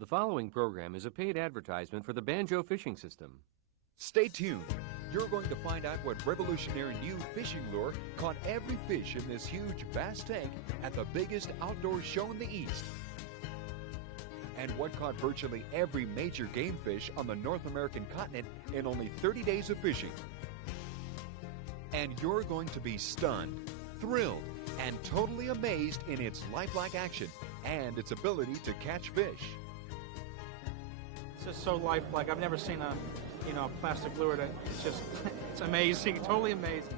The following program is a paid advertisement for the Banjo fishing system. Stay tuned. You're going to find out what revolutionary new fishing lure caught every fish in this huge bass tank at the biggest outdoor show in the East. And what caught virtually every major game fish on the North American continent in only 30 days of fishing. And you're going to be stunned, thrilled, and totally amazed in its lifelike action and its ability to catch fish. It's just so lifelike. I've never seen a plastic lure that it's amazing, totally amazing.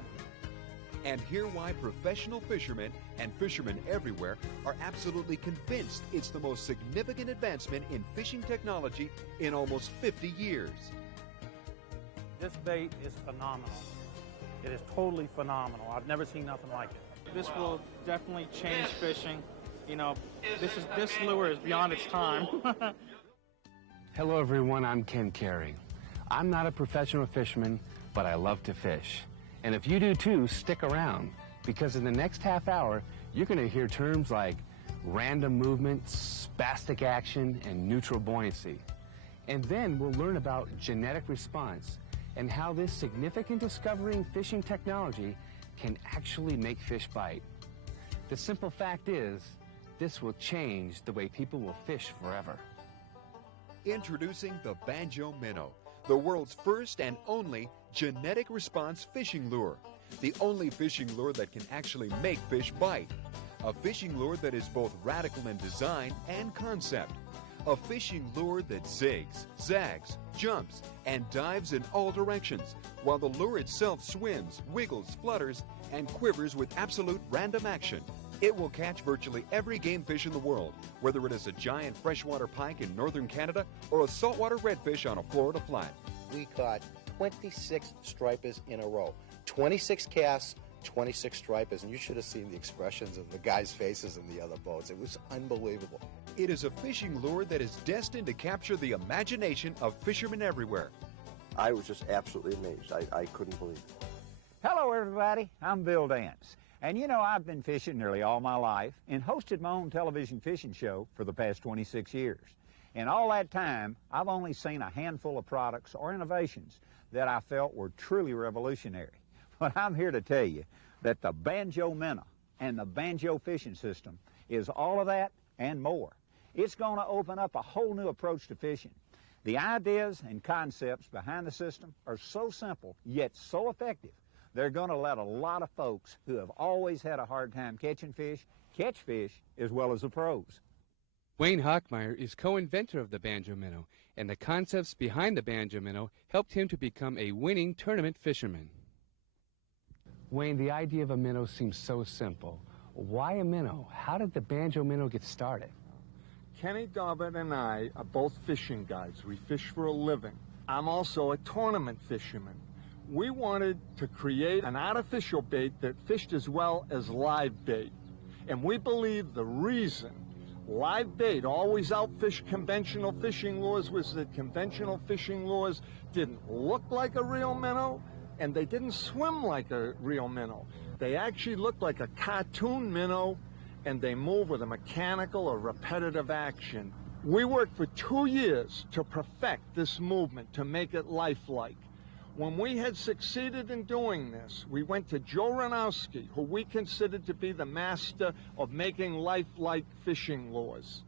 And hear why professional fishermen and fishermen everywhere are absolutely convinced it's the most significant advancement in fishing technology in almost 50 years. This bait is phenomenal. It is totally phenomenal. I've never seen nothing like it. This will definitely change fishing. This lure is beyond its time. Hello everyone, I'm Ken Carey. I'm not a professional fisherman, but I love to fish. And if you do too, stick around, because in the next half hour, you're going to hear terms like random movement, spastic action, and neutral buoyancy. And then we'll learn about genetic response and how this significant discovery in fishing technology can actually make fish bite. The simple fact is, this will change the way people will fish forever. Introducing the Banjo Minnow, the world's first and only genetic response fishing lure. The only fishing lure that can actually make fish bite. A fishing lure that is both radical in design and concept. A fishing lure that zigs, zags, jumps, and dives in all directions, while the lure itself swims, wiggles, flutters, and quivers with absolute random action. It will catch virtually every game fish in the world, whether it is a giant freshwater pike in northern Canada or a saltwater redfish on a Florida flat. We caught 26 stripers in a row. 26 casts, 26 stripers, and you should have seen the expressions of the guys' faces in the other boats. It was unbelievable. It is a fishing lure that is destined to capture the imagination of fishermen everywhere. I was just absolutely amazed. I couldn't believe it. Hello, everybody. I'm Bill Dance. And I've been fishing nearly all my life and hosted my own television fishing show for the past 26 years. In all that time, I've only seen a handful of products or innovations that I felt were truly revolutionary. But I'm here to tell you that the Banjo Minnow and the Banjo fishing system is all of that and more. It's going to open up a whole new approach to fishing. The ideas and concepts behind the system are so simple, yet so effective. They're going to let a lot of folks who have always had a hard time catching fish catch fish as well as the pros. Wayne Hockmeyer is co-inventor of the Banjo Minnow, and the concepts behind the Banjo Minnow helped him to become a winning tournament fisherman. Wayne, the idea of a minnow seems so simple. Why a minnow? How did the Banjo Minnow get started? Kenny Dobbin and I are both fishing guides. We fish for a living. I'm also a tournament fisherman. We wanted to create an artificial bait that fished as well as live bait. And we believe the reason live bait always outfished conventional fishing lures was that conventional fishing lures didn't look like a real minnow and they didn't swim like a real minnow. They actually looked like a cartoon minnow and they move with a mechanical or repetitive action. We worked for 2 years to perfect this movement, to make it lifelike. When we had succeeded in doing this, we went to Joe Ranowski, who we considered to be the master of making lifelike fishing lures.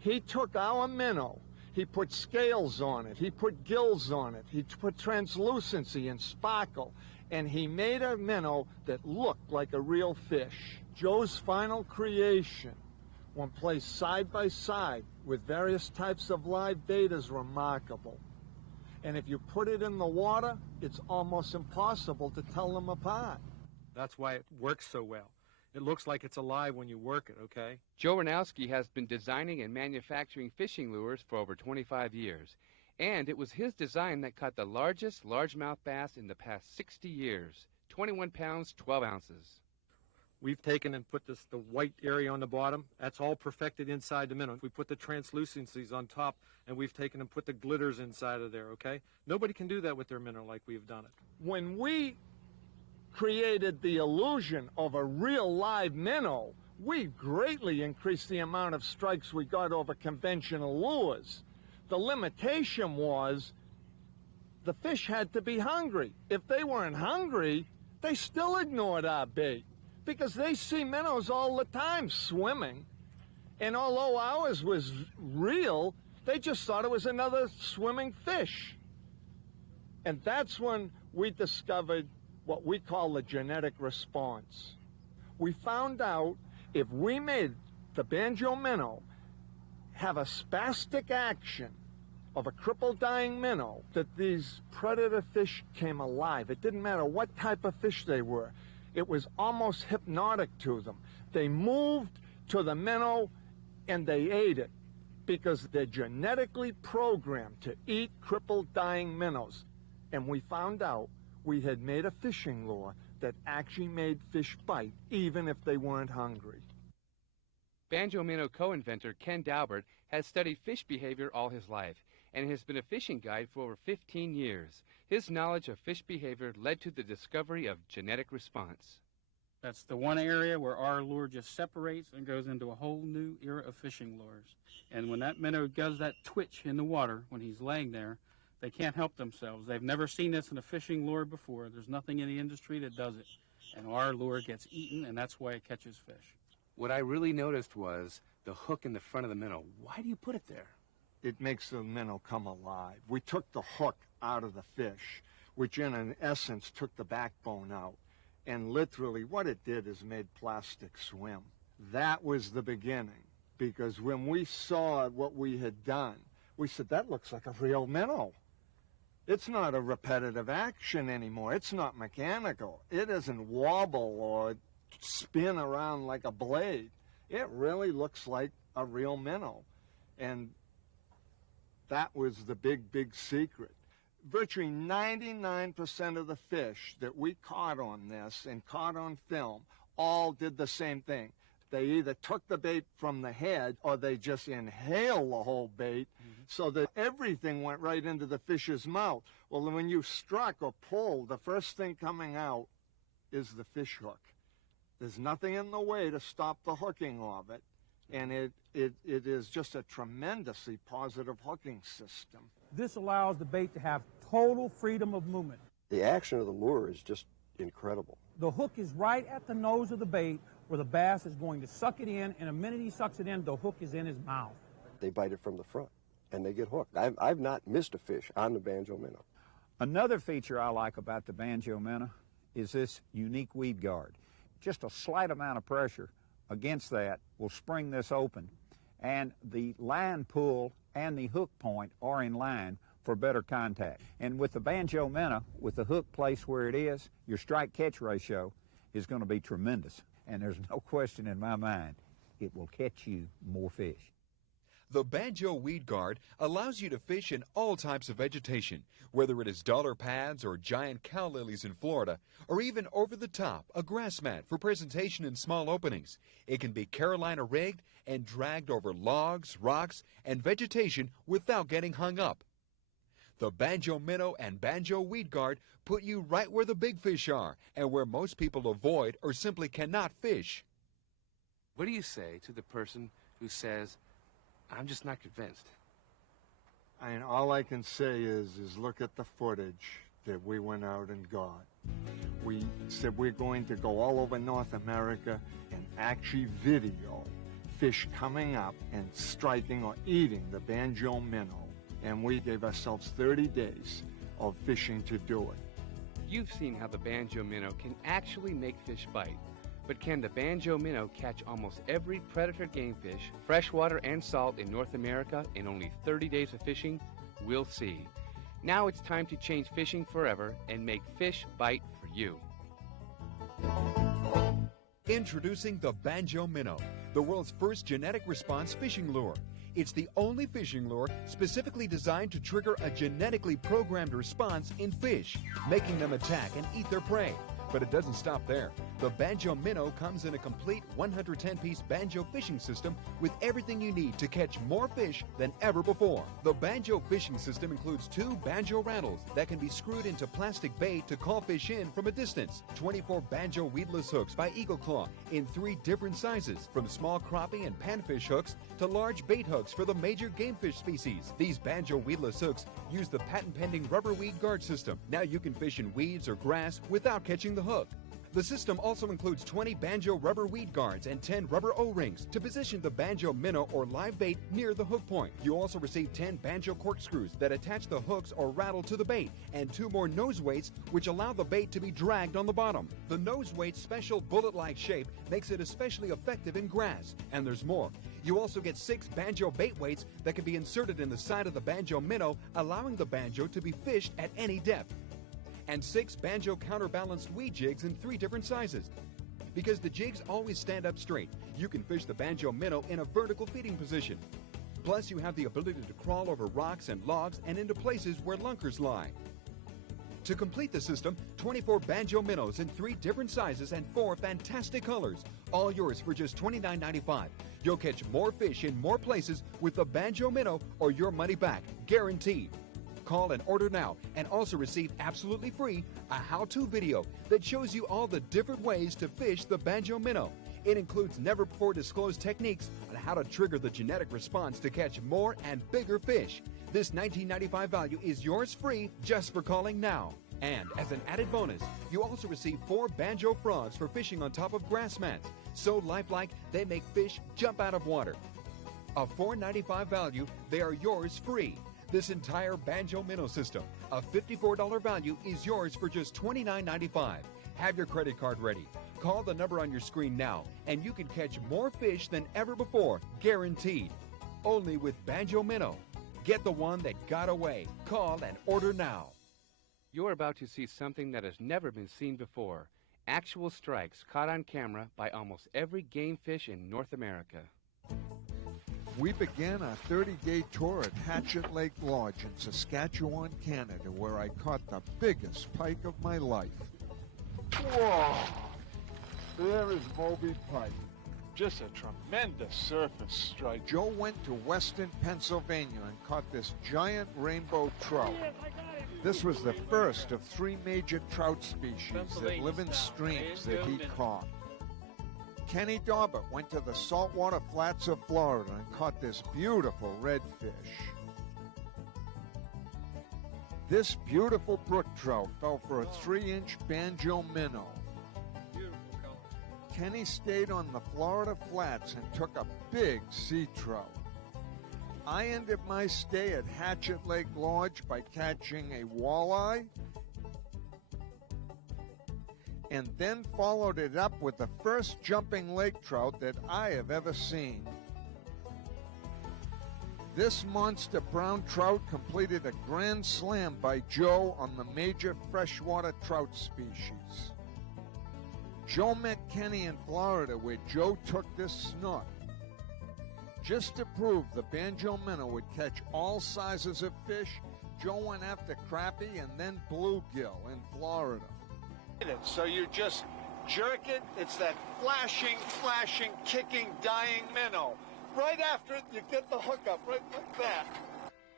He took our minnow, he put scales on it, he put gills on it, he put translucency and sparkle, and he made a minnow that looked like a real fish. Joe's final creation, when placed side by side with various types of live bait, is remarkable. And if you put it in the water, it's almost impossible to tell them apart. That's why it works so well. It looks like it's alive when you work it, okay? Joe Ranowski has been designing and manufacturing fishing lures for over 25 years. And it was his design that caught the largest largemouth bass in the past 60 years, 21 pounds, 12 ounces. We've taken and put the white area on the bottom. That's all perfected inside the minnow. We put the translucencies on top, and we've taken and put the glitters inside of there, okay? Nobody can do that with their minnow like we've done it. When we created the illusion of a real live minnow, we greatly increased the amount of strikes we got over conventional lures. The limitation was the fish had to be hungry. If they weren't hungry, they still ignored our bait because they see minnows all the time swimming. And although ours was real, they just thought it was another swimming fish. And that's when we discovered what we call the genetic response. We found out if we made the banjo minnow have a spastic action of a crippled dying minnow, that these predator fish came alive. It didn't matter what type of fish they were. It was almost hypnotic to them. They moved to the minnow and they ate it because they're genetically programmed to eat crippled dying minnows. And we found out we had made a fishing lure that actually made fish bite even if they weren't hungry. Banjo Minnow co-inventor Ken Daubert has studied fish behavior all his life and has been a fishing guide for over 15 years. His knowledge of fish behavior led to the discovery of genetic response. That's the one area where our lure just separates and goes into a whole new era of fishing lures. And when that minnow does that twitch in the water when he's laying there, they can't help themselves. They've never seen this in a fishing lure before. There's nothing in the industry that does it. And our lure gets eaten, and that's why it catches fish. What I really noticed was the hook in the front of the minnow. Why do you put it there? It makes the minnow come alive. We took the hook out of the fish, which in essence took the backbone out. And literally what it did is made plastic swim. That was the beginning, because when we saw what we had done, we said, that looks like a real minnow. It's not a repetitive action anymore. It's not mechanical. It doesn't wobble or spin around like a blade. It really looks like a real minnow. And that was the big, big secret. Virtually 99% of the fish that we caught on this and caught on film all did the same thing. They either took the bait from the head or they just inhaled the whole bait so that everything went right into the fish's mouth. Well, when you struck or pulled, the first thing coming out is the fish hook. There's nothing in the way to stop the hooking of it, and it is just a tremendously positive hooking system. This allows the bait to have total freedom of movement. The action of the lure is just incredible. The hook is right at the nose of the bait where the bass is going to suck it in, and the minute he sucks it in, the hook is in his mouth. They bite it from the front, and they get hooked. I've not missed a fish on the banjo minnow. Another feature I like about the banjo minnow is this unique weed guard. Just a slight amount of pressure against that will spring this open, and the line pull and the hook point are in line for better contact. And with the banjo minnow, with the hook placed where it is, your strike-catch ratio is going to be tremendous. And there's no question in my mind, it will catch you more fish. The Banjo Weed Guard allows you to fish in all types of vegetation, whether it is dollar pads or giant cow lilies in Florida, or even over the top, a grass mat for presentation in small openings. It can be Carolina rigged and dragged over logs, rocks, and vegetation without getting hung up. The Banjo Minnow and Banjo Weed Guard put you right where the big fish are and where most people avoid or simply cannot fish. What do you say to the person who says, I'm just not convinced? And all I can say is look at the footage that we went out and got. We said we're going to go all over North America and actually video fish coming up and striking or eating the banjo minnow. And we gave ourselves 30 days of fishing to do it. You've seen how the banjo minnow can actually make fish bite. But can the banjo minnow catch almost every predator game fish, freshwater and salt, in North America in only 30 days of fishing? We'll see. Now it's time to change fishing forever and make fish bite for you. Introducing the Banjo Minnow, the world's first genetic response fishing lure. It's the only fishing lure specifically designed to trigger a genetically programmed response in fish, making them attack and eat their prey. But it doesn't stop there. The Banjo Minnow comes in a complete 110-piece banjo fishing system with everything you need to catch more fish than ever before. The Banjo fishing system includes 2 banjo rattles that can be screwed into plastic bait to call fish in from a distance, 24 banjo weedless hooks by Eagle Claw in 3 different sizes, from small crappie and panfish hooks to large bait hooks for the major game fish species. These banjo weedless hooks use the patent-pending rubber weed guard system. Now you can fish in weeds or grass without catching the hook. The system also includes 20 banjo rubber weed guards and 10 rubber O-rings to position the banjo minnow or live bait near the hook point. You also receive 10 banjo corkscrews that attach the hooks or rattle to the bait, and 2 more nose weights which allow the bait to be dragged on the bottom. The nose weight's special bullet-like shape makes it especially effective in grass. And there's more. You also get 6 banjo bait weights that can be inserted in the side of the banjo minnow, allowing the banjo to be fished at any depth. And 6 banjo counterbalanced weed jigs in 3 different sizes. Because the jigs always stand up straight, you can fish the banjo minnow in a vertical feeding position. Plus, you have the ability to crawl over rocks and logs and into places where lunkers lie. To complete the system, 24 banjo minnows in 3 different sizes and 4 fantastic colors. All yours for just $29.95. You'll catch more fish in more places with the Banjo Minnow or your money back, guaranteed. Call and order now and also receive absolutely free a how-to video that shows you all the different ways to fish the Banjo Minnow. It includes never-before-disclosed techniques on how to trigger the genetic response to catch more and bigger fish. This $19.95 value is yours free just for calling now. And as an added bonus, you also receive 4 banjo frogs for fishing on top of grass mats. So lifelike, they make fish jump out of water. A $4.95 value, they are yours free. This entire Banjo Minnow system, a $54 value, is yours for just $29.95. Have your credit card ready. Call the number on your screen now, and you can catch more fish than ever before, guaranteed. Only with Banjo Minnow. Get the one that got away. Call and order now. You're about to see something that has never been seen before. Actual strikes caught on camera by almost every game fish in North America. We began our 30-day tour at Hatchet Lake Lodge in Saskatchewan, Canada, where I caught the biggest pike of my life. Whoa! There is Moby Pike. Just a tremendous surface strike. Joe went to Weston, Pennsylvania and caught this giant rainbow trout. This was the first of 3 major trout species that live in streams that he caught. Kenny Daubert went to the saltwater flats of Florida and caught this beautiful redfish. This beautiful brook trout fell for a 3-inch banjo minnow. Beautiful color. Kenny stayed on the Florida flats and took a big sea trout. I ended my stay at Hatchet Lake Lodge by catching a walleye, and then followed it up with the first jumping lake trout that I have ever seen. This monster brown trout completed a grand slam by Joe on the major freshwater trout species. Joe met Kenny in Florida, where Joe took this snook. Just to prove the banjo minnow would catch all sizes of fish, Joe went after crappie and then bluegill in Florida. So you just jerk it, it's that flashing, kicking, dying minnow. Right after it, you get the hook up, right like that.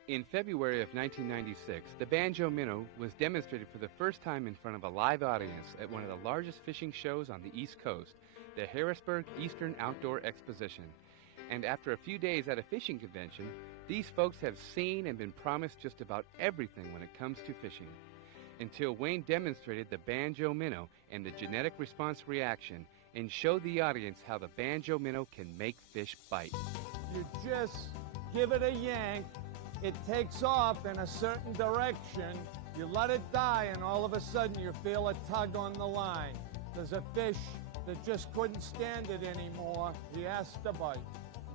In February of 1996, the Banjo Minnow was demonstrated for the first time in front of a live audience at one of the largest fishing shows on the East Coast, the Harrisburg Eastern Outdoor Exposition. And after a few days at a fishing convention, these folks have seen and been promised just about everything when it comes to fishing. Until Wayne demonstrated the Banjo Minnow and the genetic response reaction and showed the audience how the Banjo Minnow can make fish bite. You just give it a yank, it takes off in a certain direction, you let it die, and all of a sudden you feel a tug on the line. There's a fish that just couldn't stand it anymore, he has to bite.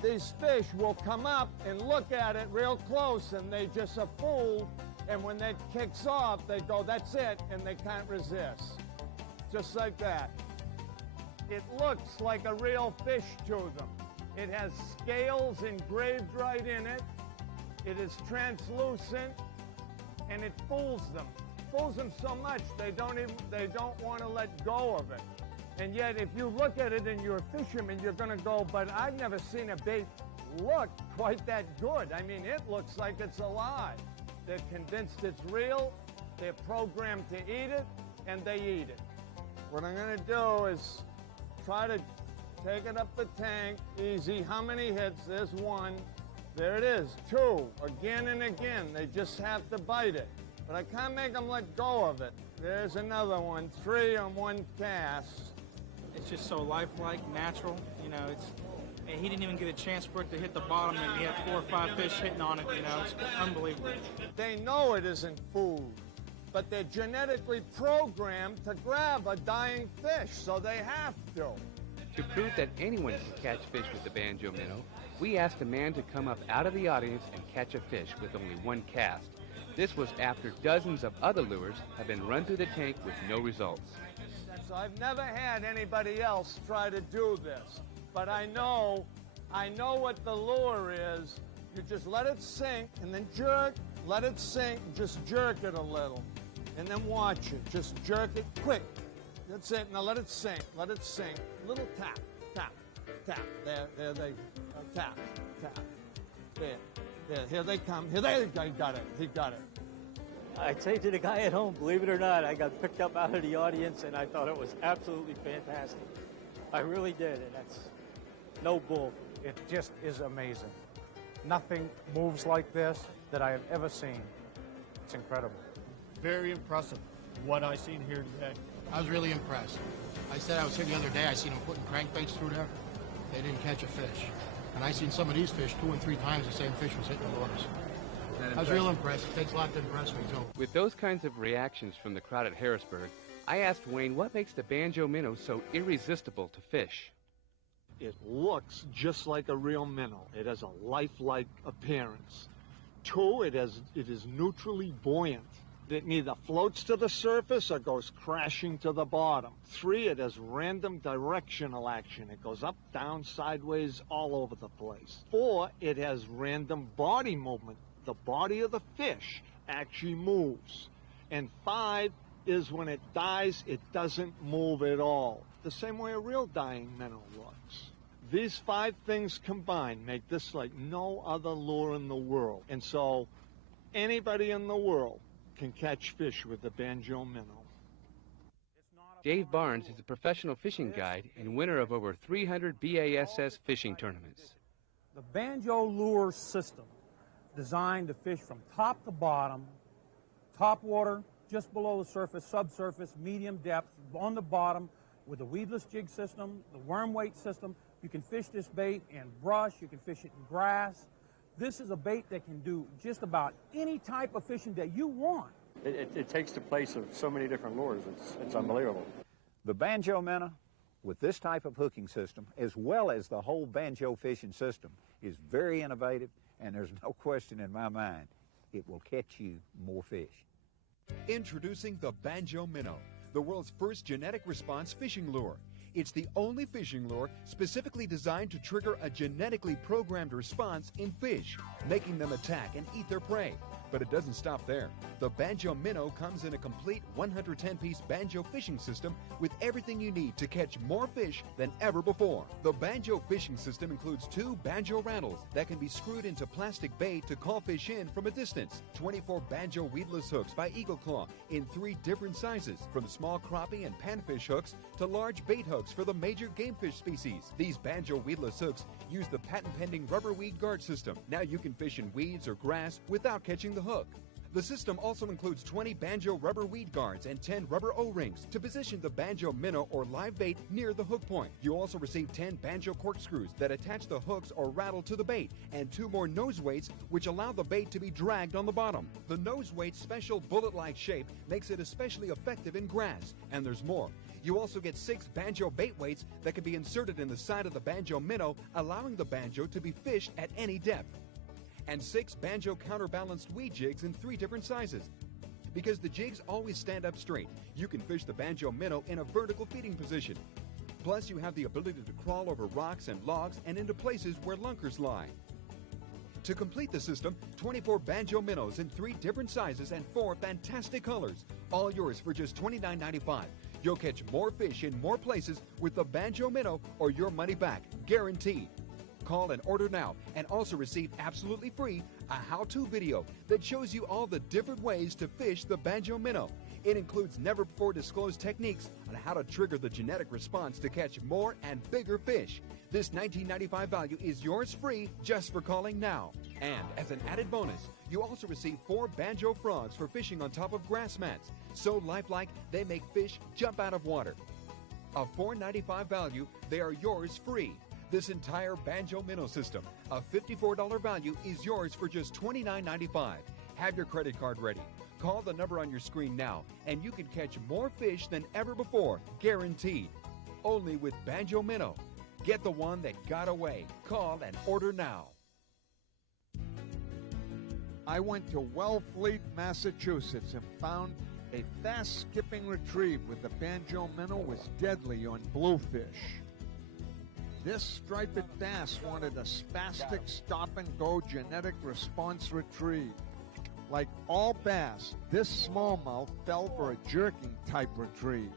These fish will come up and look at it real close, and they just are fooled. And when that kicks off, they go, that's it, and they can't resist. Just like that. It looks like a real fish to them. It has scales engraved right in it. It is translucent, and it fools them. fools them so much they don't want to let go of it. And yet, if you look at it and you're a fisherman, you're going to go, but I've never seen a bait look quite that good. I mean, it looks like it's alive. They're convinced it's real, they're programmed to eat it, and they eat it. What I'm going to do is try to take it up the tank, easy. How many hits? There's one. There it is, two, again and again. They just have to bite it. But I can't make them let go of it. There's another one, 3 on one cast. It's just so lifelike, natural. You know, and he didn't even get a chance for it to hit the bottom, and he had 4 or 5 fish hitting on it. You know, it's unbelievable. They know it isn't food, but they're genetically programmed to grab a dying fish, so they have to. To prove that anyone can catch fish with the Banjo Minnow, we asked a man to come up out of the audience and catch a fish with only one cast. This was after dozens of other lures have been run through the tank with no results. So I've never had anybody else try to do this, but I know what the lure is. You just let it sink and then jerk, let it sink, just jerk it a little, and then watch it. Just jerk it quick. That's it. Now let it sink. Let it sink. Little tap, tap, tap. There they tap, tap. There. Here they come. Here they go. He got it. He got it. I'd say to the guy at home, believe it or not, I got picked up out of the audience, and I thought it was absolutely fantastic. I really did, and that's no bull. It just is amazing. Nothing moves like this that I have ever seen. It's incredible. Very impressive, what I seen here today. I was really impressed. I said I was here the other day, I seen them putting crankbaits through there. They didn't catch a fish. And I seen some of these fish 2 and 3 times the same fish was hitting the lures. I was real impressed. It takes a lot to impress me, too. With those kinds of reactions from the crowd at Harrisburg, I asked Wayne what makes the Banjo Minnow so irresistible to fish. It looks just like a real minnow. It has a lifelike appearance. 2, it is neutrally buoyant. It neither floats to the surface or goes crashing to the bottom. 3, it has random directional action. It goes up, down, sideways, all over the place. 4, it has random body movement. The body of the fish actually moves. And 5 is when it dies, it doesn't move at all. The same way a real dying minnow looks. These 5 things combined make this like no other lure in the world. And so anybody in the world can catch fish with the Banjo Minnow. Dave Barnes is a professional fishing guide and winner of over 300 BASS fishing tournaments. The Banjo lure system, designed to fish from top to bottom, top water, just below the surface, subsurface, medium depth, on the bottom, with the weedless jig system, the worm weight system. You can fish this bait in brush, you can fish it in grass. This is a bait that can do just about any type of fishing that you want. It takes the place of so many different lures. It's unbelievable. The Banjo Minnow, with this type of hooking system, as well as the whole Banjo fishing system, is very innovative, and there's no question in my mind it will catch you more fish. Introducing the Banjo Minnow, the world's first genetic response fishing lure. It's the only fishing lure specifically designed to trigger a genetically programmed response in fish, making them attack and eat their prey. But it doesn't stop there. The Banjo Minnow comes in a complete 110-piece Banjo fishing system with everything you need to catch more fish than ever before. The Banjo fishing system includes 2 Banjo rattles that can be screwed into plastic bait to call fish in from a distance, 24 Banjo weedless hooks by Eagle Claw in 3 different sizes, from small crappie and panfish hooks to large bait hooks for the major game fish species. These Banjo weedless hooks use the patent-pending rubber weed guard system. Now you can fish in weeds or grass without catching the hook. The system also includes 20 Banjo rubber weed guards and 10 rubber O-rings to position the Banjo Minnow or live bait near the hook point. You also receive 10 Banjo corkscrews that attach the hooks or rattle to the bait, and 2 more nose weights which allow the bait to be dragged on the bottom. The nose weight's special bullet-like shape makes it especially effective in grass, and there's more. You also get 6 Banjo bait weights that can be inserted in the side of the Banjo Minnow, allowing the Banjo to be fished at any depth. And 6 Banjo counterbalanced weed jigs in 3 different sizes. Because the jigs always stand up straight, you can fish the Banjo Minnow in a vertical feeding position. Plus, you have the ability to crawl over rocks and logs and into places where lunkers lie. To complete the system, 24 Banjo Minnows in 3 different sizes and 4 fantastic colors. All yours for just $29.95. You'll catch more fish in more places with the Banjo Minnow or your money back, guaranteed. Call and order now and also receive absolutely free a how-to video that shows you all the different ways to fish the Banjo Minnow. It includes never-before-disclosed techniques on how to trigger the genetic response to catch more and bigger fish. This $19.95 value is yours free just for calling now. And as an added bonus, you also receive 4 Banjo frogs for fishing on top of grass mats. So lifelike, they make fish jump out of water. A $4.95 value, they are yours free. This entire Banjo Minnow system, a $54 value, is yours for just $29.95. Have your credit card ready. Call the number on your screen now, and you can catch more fish than ever before, guaranteed. Only with Banjo Minnow. Get the one that got away. Call and order now. I went to Wellfleet, Massachusetts, and found a fast-skipping retrieve with the Banjo Minnow was deadly on bluefish. This striped bass wanted a spastic stop-and-go genetic response retrieve. Like all bass, this smallmouth fell for a jerking-type retrieve.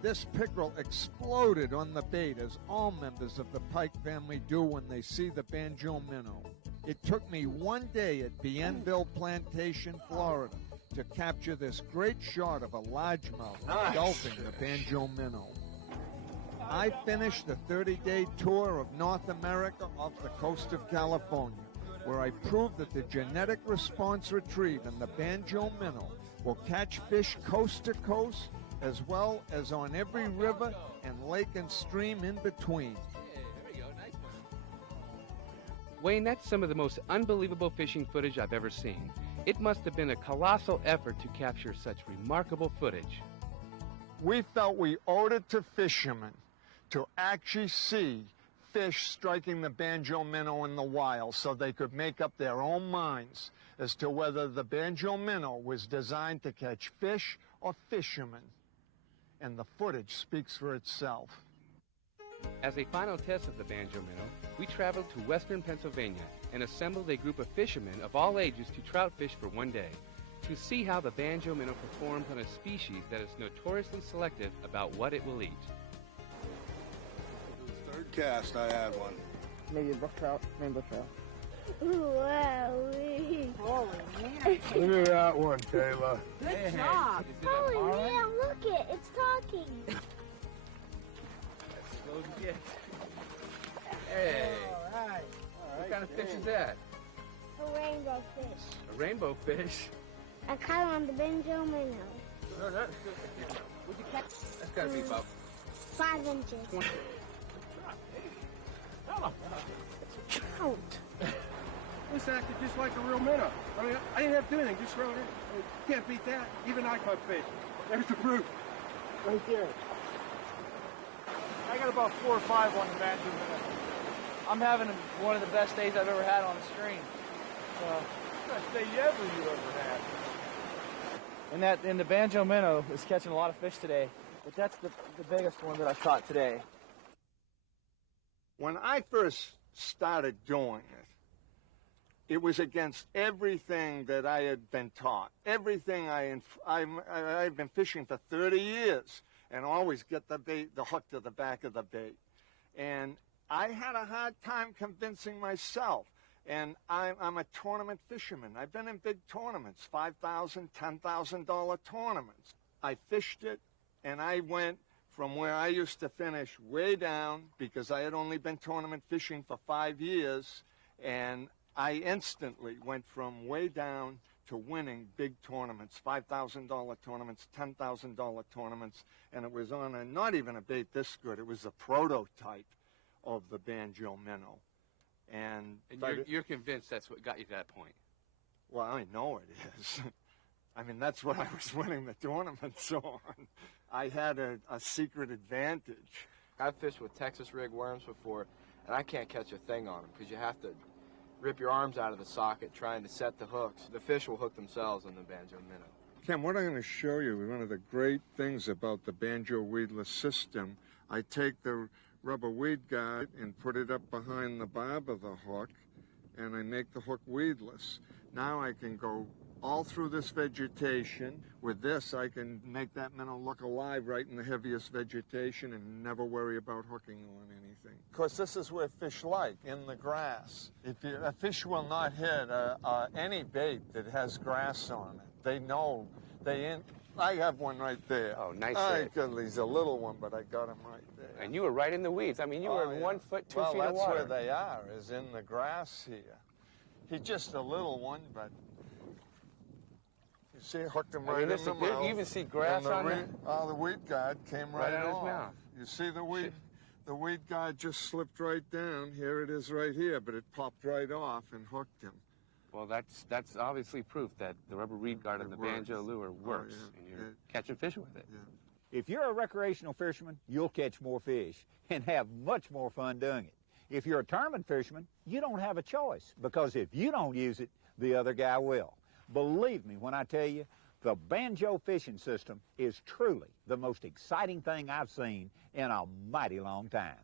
This pickerel exploded on the bait, as all members of the pike family do when they see the Banjo Minnow. It took me 1 day at Bienville Plantation, Florida, to capture this great shot of a largemouth engulfing the Banjo Minnow. I finished the 30-day tour of North America off the coast of California, where I proved that the genetic response retrieve and the Banjo Minnow will catch fish coast to coast, as well as on every river and lake and stream in between. Wayne, that's some of the most unbelievable fishing footage I've ever seen. It must have been a colossal effort to capture such remarkable footage. We felt we owed it to fishermen to actually see fish striking the Banjo Minnow in the wild so they could make up their own minds as to whether the Banjo Minnow was designed to catch fish or fishermen. And the footage speaks for itself. As a final test of the Banjo Minnow, we traveled to western Pennsylvania and assembled a group of fishermen of all ages to trout fish for 1 day to see how the Banjo Minnow performs on a species that is notoriously selective about what it will eat. Third cast, I had one. Maybe a brook trout, rainbow trout. Wow-wee. Holy man. Look at that one, Taylor. Good job. Holy man, look it. It's talking. Slow to get. Hey. All right. What kind of fish is that? A rainbow fish. A rainbow fish? I caught it on the Banjo Minnow. No, that's good. What'd you catch? That's got to be about 5 inches. 20. Count. This acted just like a real minnow. I mean, I didn't have to do anything, just throw it in. You can't beat that. Even I caught fish. There's the proof. Right there. I got about 4 or 5 on the Banjo Minnow. I'm having one of the best days I've ever had on the stream. Best day you ever had. And the Banjo Minnow is catching a lot of fish today, but that's the biggest one that I've caught today. When I first started doing it, it was against everything that I had been taught. Everything I've been fishing for 30 years and always get the hook to the back of the bait. And I had a hard time convincing myself. And I'm a tournament fisherman. I've been in big tournaments, $5,000, $10,000 tournaments. I fished it, and I went from where I used to finish way down because I had only been tournament fishing for 5 years, and I instantly went from way down to winning big tournaments, $5,000 tournaments, $10,000 tournaments, and it was on not even a bait this good. It was a prototype of the Banjo Minnow. And you're convinced that's what got you to that point? Well, I know it is. I mean, that's what I was winning the tournaments on. I had a secret advantage. I've fished with Texas rig worms before, and I can't catch a thing on them because you have to rip your arms out of the socket trying to set the hooks. The fish will hook themselves on the Banjo Minnow. Ken, what I'm going to show you is one of the great things about the Banjo weedless system. I take the rubber weed guide and put it up behind the barb of the hook, and I make the hook weedless. Now I can go all through this vegetation. With this, I can make that minnow look alive right in the heaviest vegetation and never worry about hooking on anything. Of course, this is where fish like, in the grass. A fish will not hit any bait that has grass on it. They know. I have one right there. Oh, nice He's a little one, but I got him right there. And you were right in the weeds. I mean, you were 1 foot, 2 feet of water. Well, that's where they are, is in the grass here. He's just a little one, but you see, hooked him right in the mouth. You even see grass on it? Oh, the weed guard came right out of off. his mouth. You see the weed? The weed guard just slipped right down. Here it is right here, but it popped right off and hooked him. Well, that's obviously proof that the rubber reed guard and the banjo lure works, and you're catching fish with it. Yeah. If you're a recreational fisherman, you'll catch more fish and have much more fun doing it. If you're a tournament fisherman, you don't have a choice, because if you don't use it, the other guy will. Believe me when I tell you, the Banjo fishing system is truly the most exciting thing I've seen in a mighty long time.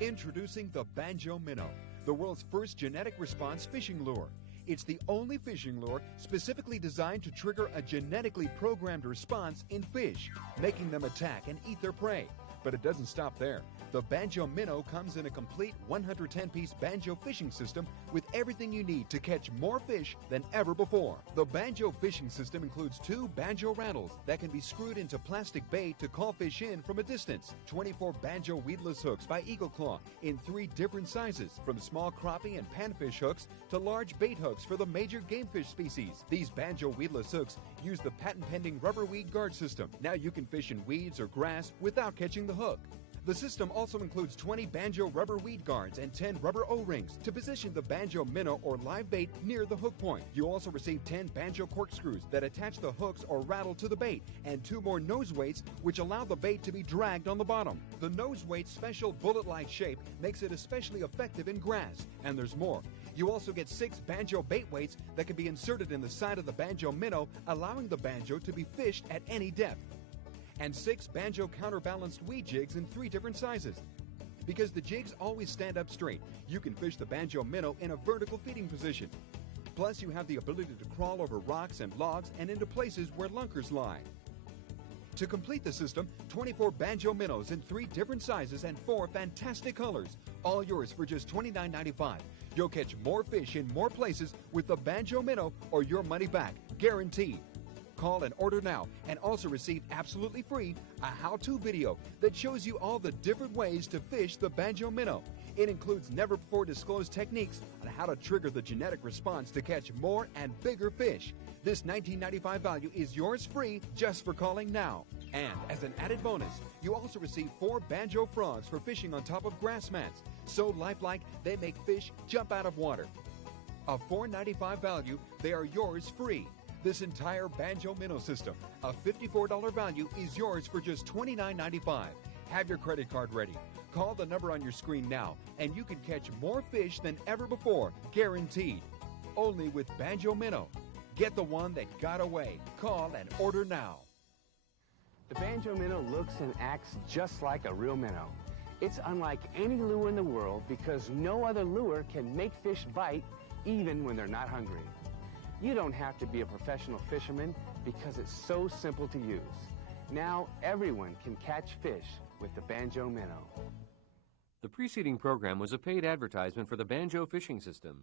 Introducing the Banjo Minnow, the world's first genetic response fishing lure. It's the only fishing lure specifically designed to trigger a genetically programmed response in fish, making them attack and eat their prey. But it doesn't stop there. The Banjo Minnow comes in a complete 110-piece Banjo fishing system with everything you need to catch more fish than ever before. The Banjo fishing system includes 2 Banjo rattles that can be screwed into plastic bait to call fish in from a distance, 24 Banjo weedless hooks by Eagle Claw in 3 different sizes, from small crappie and panfish hooks to large bait hooks for the major game fish species. These Banjo weedless hooks use the patent-pending rubber weed guard system. Now you can fish in weeds or grass without catching the hook. The system also includes 20 Banjo rubber weed guards and 10 rubber O-rings to position the Banjo minnow or live bait near the hook point. You also receive 10 Banjo corkscrews that attach the hooks or rattle to the bait, and 2 more nose weights which allow the bait to be dragged on the bottom. The nose weight's special bullet-like shape makes it especially effective in grass, and there's more. You also get 6 Banjo bait weights that can be inserted in the side of the Banjo minnow, allowing the Banjo to be fished at any depth. And 6 Banjo counterbalanced weed jigs in 3 different sizes. Because the jigs always stand up straight, you can fish the Banjo minnow in a vertical feeding position. Plus, you have the ability to crawl over rocks and logs and into places where lunkers lie. To complete the system, 24 Banjo minnows in 3 different sizes and 4 fantastic colors, all yours for just $29.95. You'll catch more fish in more places with the Banjo minnow, or your money back, guaranteed. Call and order now, and also receive absolutely free a how-to video that shows you all the different ways to fish the Banjo minnow. It includes never-before-disclosed techniques on how to trigger the genetic response to catch more and bigger fish. This $19.95 value is yours free just for calling now. And as an added bonus, you also receive 4 Banjo frogs for fishing on top of grass mats. So lifelike, they make fish jump out of water. A $4.95 value, they are yours free. This entire Banjo minnow system, a $54 value, is yours for just $29.95. Have your credit card ready. Call the number on your screen now, and you can catch more fish than ever before, guaranteed. Only with Banjo Minnow. Get the one that got away. Call and order now. The Banjo Minnow looks and acts just like a real minnow. It's unlike any lure in the world because no other lure can make fish bite even when they're not hungry. You don't have to be a professional fisherman because it's so simple to use. Now everyone can catch fish with the Banjo Minnow. The preceding program was a paid advertisement for the Banjo fishing system.